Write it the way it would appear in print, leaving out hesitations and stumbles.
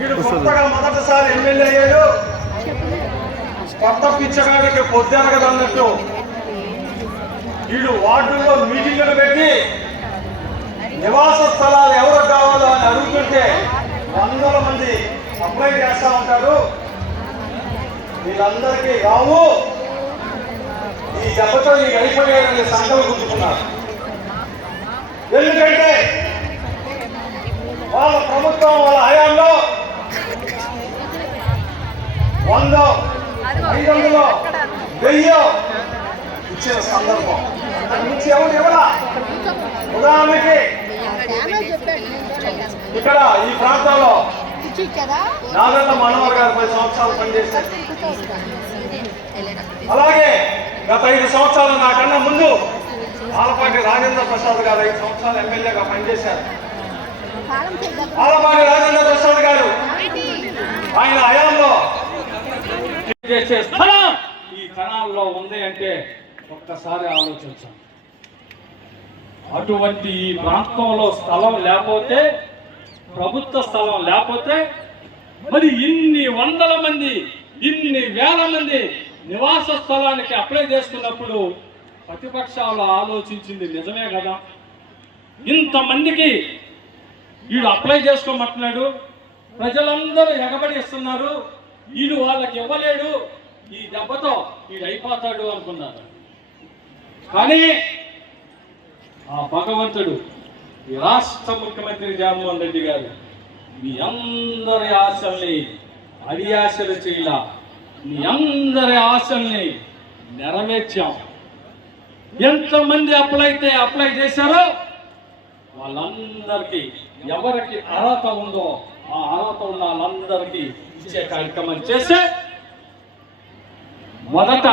వీడు కొత్తగా మొదటిసారి ఎమ్మెల్యే అయ్యాడు. కొత్త పిచ్చగాడికి పొద్దునగదు అన్నట్టు వీడు వార్డుల్లో మీటింగులు పెట్టి నివాస స్థలాలు ఎవరు కావాలో అని అడుగుతుంటే వందల మంది అప్లై చేస్తా ఉంటారు. వీళ్ళందరికీ రావు, ఈ దెబ్బతో ఈ అయిపోయాయని సంఘం గుర్తుకున్నారు. ఎందుకంటే వాళ్ళ ప్రభుత్వం వాళ్ళ హయాంలో 100, 500, 1000 ఇచ్చిన సందర్భం నుంచి ఎవరు ఎవరా. ఉదాహరణకి ఇక్కడ ఈ ప్రాంతంలో నాగన్న మనోహర్ గారు 10 సంవత్సరాలు పనిచేశారు. అలాగే గత 5 సంవత్సరాలు నాకన్నా ముందు ఆలపాటి రాజేంద్ర ప్రసాద్ గారు 5 సంవత్సరాలు ఎమ్మెల్యేగా పనిచేశారు. ఆలపాటి రాజేంద్ర ప్రసాద్ గారు ఆయన హయాంలో చేసే స్థలం ఈ కణాల్లో ఉంది అంటే ఒక్కసారి ఆలోచించాం. అటువంటి ఈ ప్రాంతంలో స్థలం లేకపోతే, ప్రభుత్వ స్థలం లేకపోతే మరి ఇన్ని వందల మంది, ఇన్ని వేల మంది నివాస స్థలానికి అప్లై చేసుకున్నప్పుడు ప్రతిపక్షాలు ఆలోచించింది నిజమే కదా. ఇంతమందికి వీడు అప్లై చేసుకోమంటున్నాడు, ప్రజలందరూ ఎగబడి ఇస్తున్నారు, వీడు వాళ్ళకి ఇవ్వలేడు, ఈ దెబ్బతో వీడు అయిపోతాడు అనుకున్నారు. కానీ ఆ భగవంతుడు ఈ రాష్ట్ర ముఖ్యమంత్రి జగన్మోహన్ రెడ్డి గారు మీ అందరి ఆశల్ని అడియాశలు చేయాల, మీ అందరి ఆశల్ని నెరవేర్చాం. ఎంతమంది అప్లై చేశారో వాళ్ళందరికీ ఎవరికి అర్హత ఉందో ఆ అర్హత ఉన్న వాళ్ళందరికీ ఇచ్చే కార్యక్రమం చేస్తే మొదట